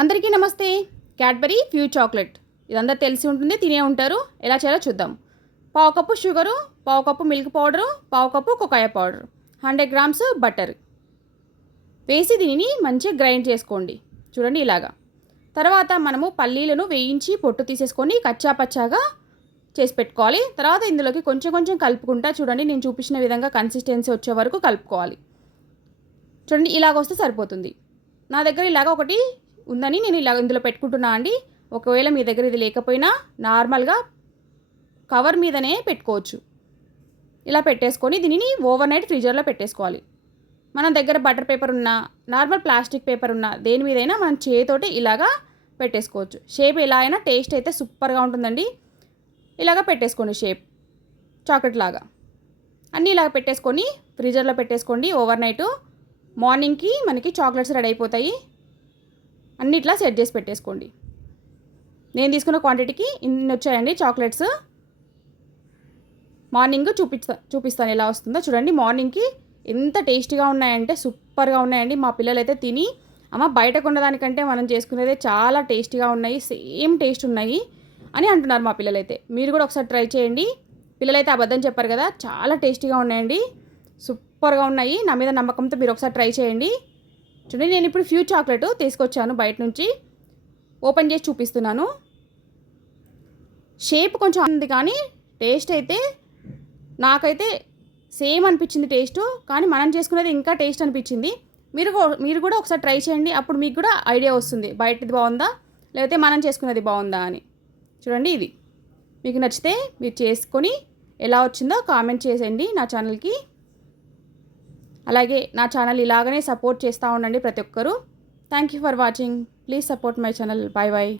అందరికీ నమస్తే. Cadbury Fuse chocolate. ఇదంతా తెలిసి ఉంటుంది తినే ఉంటారు. ఎలా చేయాలో చూద్దాం. పావు కప్పు షుగరు పావు కప్పు మిల్క్ పౌడరు పావు cup cocoa powder hundred grams butter వేసి దీనిని మంచిగా గ్రైండ్ చేసుకోండి. చూడండి ఇలాగా. తర్వాత మనము పల్లీలను వేయించి పొట్టు తీసేసుకొని కచ్చా పచ్చాగా చేసి పెట్టుకోవాలి. తర్వాత ఇందులోకి కొంచెం కొంచెం కలుపుకుంటా చూడండి నేను చూపించిన విధంగా కన్సిస్టెన్సీ వచ్చే వరకు కలుపుకోవాలి. చూడండి ఇలాగ వస్తే సరిపోతుంది. నా దగ్గర ఇలాగ ఒకటి ఉందని నేను ఇలా ఇందులో పెట్టుకుంటున్నా అండి. ఒకవేళ మీ దగ్గర ఇది లేకపోయినా నార్మల్గా కవర్ మీదనే పెట్టుకోవచ్చు. ఇలా పెట్టేసుకొని దీనిని ఓవర్ నైట్ ఫ్రీజర్లో పెట్టేసుకోవాలి. మన దగ్గర బటర్ పేపర్ ఉన్నా నార్మల్ ప్లాస్టిక్ పేపర్ ఉన్నా దేని మీదైనా మనం చేతోటి ఇలాగా పెట్టేసుకోవచ్చు. షేప్ ఎలా అయినా టేస్ట్ అయితే సూపర్గా ఉంటుందండి. ఇలాగ పెట్టేసుకోండి షేప్. చాక్లెట్ లాగా. అన్నీ ఇలాగ పెట్టేసుకొని ఫ్రీజర్లో పెట్టేసుకోండి. ఓవర్ నైట్ మార్నింగ్కి మనకి చాక్లెట్స్ రెడీ అయిపోతాయి. అన్ని ఇట్లా సెట్ చేసి పెట్టేసుకోండి. నేను తీసుకున్న క్వాంటిటీకి ఇన్ని వచ్చాయండి చాక్లెట్స్ మార్నింగ్ చూపిస్తా చూపిస్తాను ఎలా వస్తుందో. చూడండి మార్నింగ్కి ఎంత టేస్టీగా ఉన్నాయంటే సూపర్గా ఉన్నాయండి. మా పిల్లలు అయితే తిని అమ్మ బయట కొన్నదానికంటే మనం చేసుకునేదే చాలా టేస్టీగా ఉన్నాయి సేమ్ టేస్ట్ ఉన్నాయి అని అంటున్నారు మా పిల్లలైతే. మీరు కూడా ఒకసారి ట్రై చేయండి. పిల్లలైతే అబద్ధం చెప్పారు కదా చాలా టేస్టీగా ఉన్నాయండి. సూపర్గా ఉన్నాయి. నా మీద నమ్మకంతో మీరు ఒకసారి ట్రై చేయండి. చూడండి నేను ఇప్పుడు ఫ్యూ చాక్లెట్ తీసుకొచ్చాను బయట నుంచి. ఓపెన్ చేసి చూపిస్తున్నాను. షేప్ కొంచెం ఉంది కానీ టేస్ట్ అయితే నాకైతే సేమ్ అనిపించింది టేస్ట్ కానీ మనం చేసుకునేది ఇంకా టేస్ట్ అనిపించింది. మీరు మీరు కూడా ఒకసారి ట్రై చేయండి అప్పుడు మీకు కూడా ఐడియా వస్తుంది. బయటది బాగుందా? లేకపోతే మనం చేసుకునేది బాగుందా అని. చూడండి ఇది. మీకు నచ్చితే మీరు చేసుకొని ఎలా వచ్చిందో కామెంట్ చేసేయండి నా ఛానల్కి. అలాగే నా ఛానల్ ఇలాగనే సపోర్ట్ చేస్తూ ఉండండి ప్రతి ఒక్కరూ. Thank you for watching please support my channel bye bye